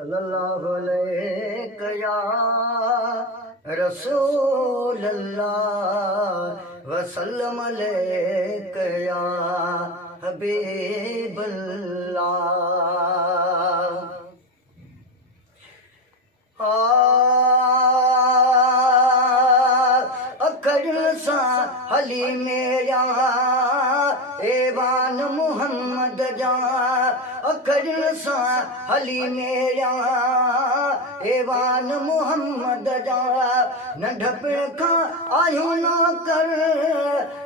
सल्लल्लाहु अलैहि या रसूल अल्लाह वसल्लम अलैहि या हबीब अल्लाह। अखर सा हली मेरा एवान मुहम्मद जा, अखर सा हली मेरा एवान मुहम्मद जा। नंढपिण खां आयूं न कर,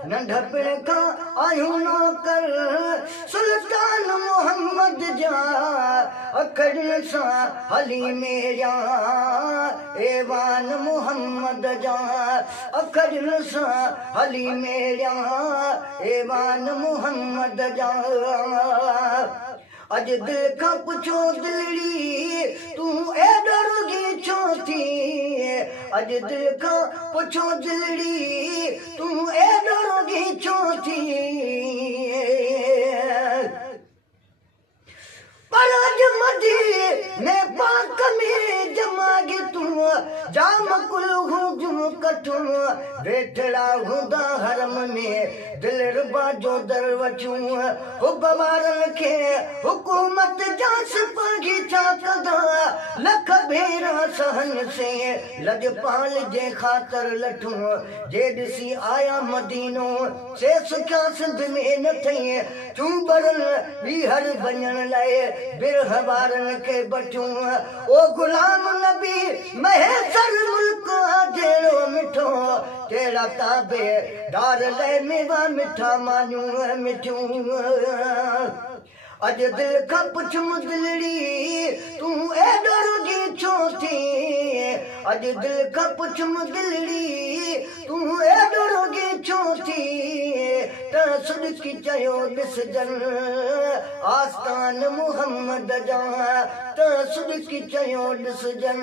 नंढपिण खां आयूं न कर सुल्तान मुहम्मद जा। अखर सा हली मेरा एवान मुहम्मद जा, अखर सा हली मेरा एवान मुहम्मद जा। अज दिल खां पुछो दिलड़ी तू एडो रुगी छो थी, अज दिल खां पुछो दिलड़ी तू एडो रुगी छो थी। पर अज मदी ने पाक में जमागी तू जाम कुल हूँ जुम कठू वेठड़ा हूंदा हरम में दिल रुबा जो दर वठूं। हुबवारन खे हुकूमत जा सिपाही छा कदा लख भेरा सहन से लजपाल जे ख़ातर लठूं। जे ॾिसी आया मदीनो से सुखिया सिंध में न थई तूं बरन ॿीहर वञण लाइ बिरह वारन खे बठूं। ओ गुलाम नबी महेसर मुल्क जहिड़ो मिठो तेरा ताबे दार लाइ मेवा मिठा मानियूं मिठियूं। अज दिल खां पुछम दिलड़ी तू एडो रुगी छो थी, अज दिल खां पुछम दिलड़ी तू एडो रुगी छो थी। त सुडकी चयो ॾिसजन आस्तान मुहम्मद जा, त सुडकी चयो ॾिसजन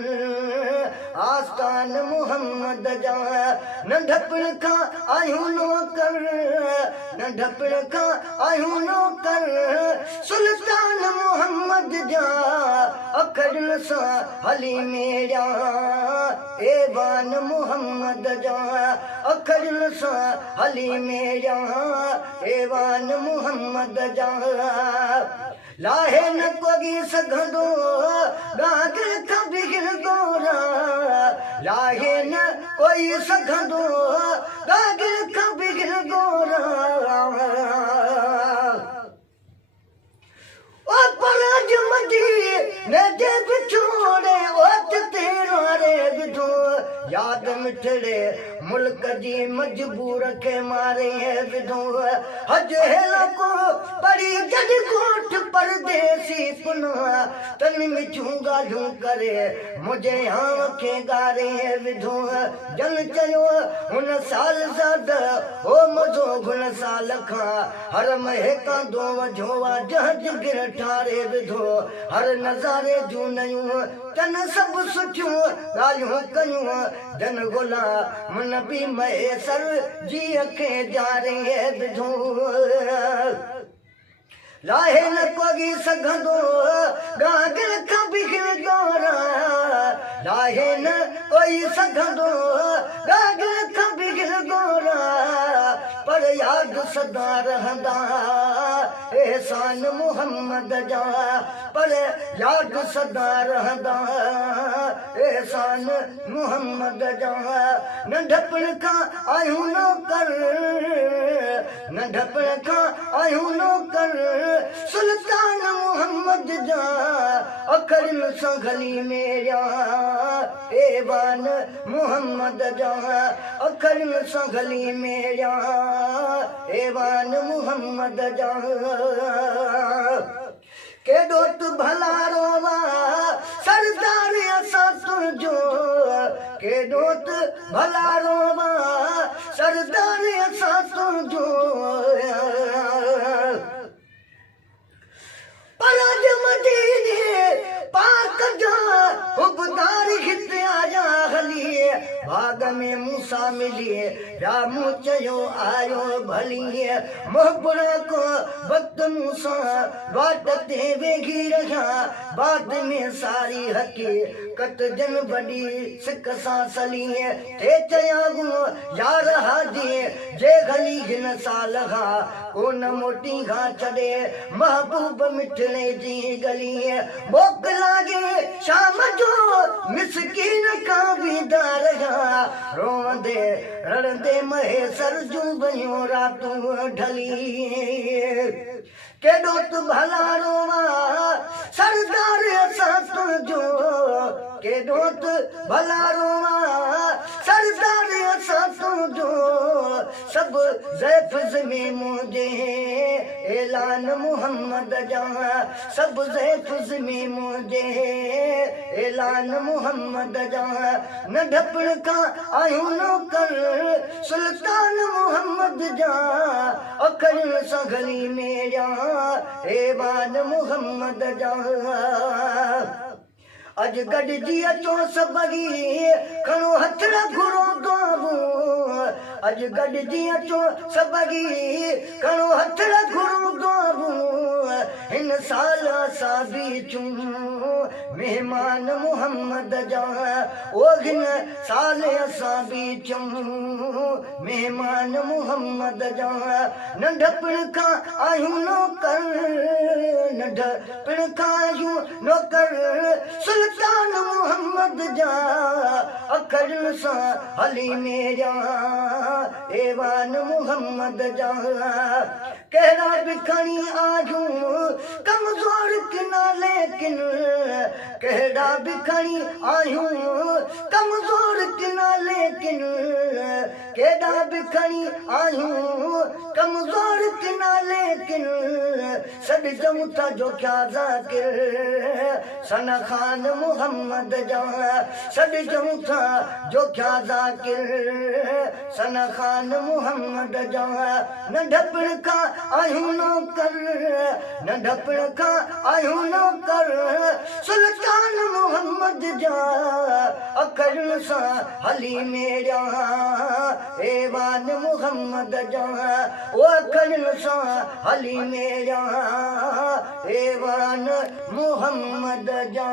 आस्तान मुहम्मद जा। नंढपिण खां आयूं न कर, नंढपिण खां आयूं न कर सुल्तान मुहम्मद जा। अखर सां हली मेरा एवान मुहम्मद जा, अखर सां हली मेरा एवान मुहम्मद जा। लाहे न कोगी सघंदो गागर खां बिगिड़ गोरा, लाहे न कोई सघंदो गागर खां बिगिड़ गोरा। ओ परज मदी ने जे बिछोड़े ओत तेरो रे बिठो याद मिठड़े मुल्क जी मजबूर के मारे विधो। हज हेला को पड़ी जद कोठ परदेसी पुना तन मिठूं गालूं करे मुझे यहाँ के गारे विधो। जन चयो हुन साल ज़ाद हो मज़ो गुण साल खां हर महे कांदो वझोवा जहाज गिर ठारे विधो। हर नज़ारे जूं नयूं तन सब सुठियूं ॻाल्हियूं कयूं जन गुलाम नबी महेसर जी खे जारे विधो। लाहे न कोगी सघंदो गागर खां बिगिड़ गोरा, लाहे न कोई सघंदो गागर खां बिगिड़ गोरा। पर याद सदा रहंदा एहसान मुहम्मद जा, पर याद सदा रहंदा एहसान मुहम्मद जा। नंढपिण खां आयूं न कर, नंढपिण खां आयूं न कर सुल्तान मुहम्मद जा। अखर सां हली मेरा एवान मुहम्मद जा, अखर सां हली मेरा एवान मुहम्मद जा। केॾो तू भला रोवा सरदार असां तुंहिंजो, केॾो तू भला रोवा सरदार असां तुंहिंजो। परज मदीने पाक जा हुबदार हिते आया हली भाग में मूसा मिलिए रामू चयो आयो भली मोहबरा को वक्त मूसा बात ते वेगी रहा बात में सारी हकीकत जन बड़ी सिक सां सली ते चयागू यार हाजी जे गली हिन साल हा कोन मोटी घा छॾे महबूब मिठड़े जी गली मोक लागे शाम जो मिसकीन का बीदार हा रोंदे रड़ंदे महे सरजू बनियो रातूं ढली केॾो तू भला रोवा सरदार असां तुंहिंजो केॾो तू भला रोवा सरदार असां तुंहिंजो सभु ज़ैफ़ में मुंहिंजे ऐलान मुहम्मद जा सभु ज़ैफ़ में मुंहिंजे ऐलान मुहम्मद जा न ढपण खां आहियूं नौकर सुल्तान मुहम्मद जा अखरन सां गली मेरा ऐवान मुहम्मद जा अज गॾिजी अचो सभई खणो हथ घुरो दाबू अज गॾिजी अचो सभई खणो हथ घुरो दाबू हिन साल असां बीचूं मेहमान मुहम्मद जा ओ हिन साल असां बीचूं मेहमान मुहम्मद जा नंढपण खां आहियूं नौकर नंढपण खां आहियूं नौकर सुल्तान मुहम्मद जा अखरन सां हली मेरा ऐवान मुहम्मद जा कहिड़ा बि खणी आहियूं कमज़ोर किना लेकिन कहिड़ा बि खणी आहियूं कमज़ोर किना लेकिन केॾा बि खणी आहियूं कमज़ोर किना लेकिन सॾजऊं था जो क्या ज़ाकिर सना खान मुहम्मद जा सॾजऊं था जो क्या ज़ाकिर सना खान मुहम्मद जा नंढपण खां आहियूं नौकर नंढपण खां आहियूं नौकर सुल्तान मुहम्मद जा अखरन सां हली मेरा ऐवान मुहम्मद जा ओ अखरन सां हली मेरा ऐवान मुहम्मद जा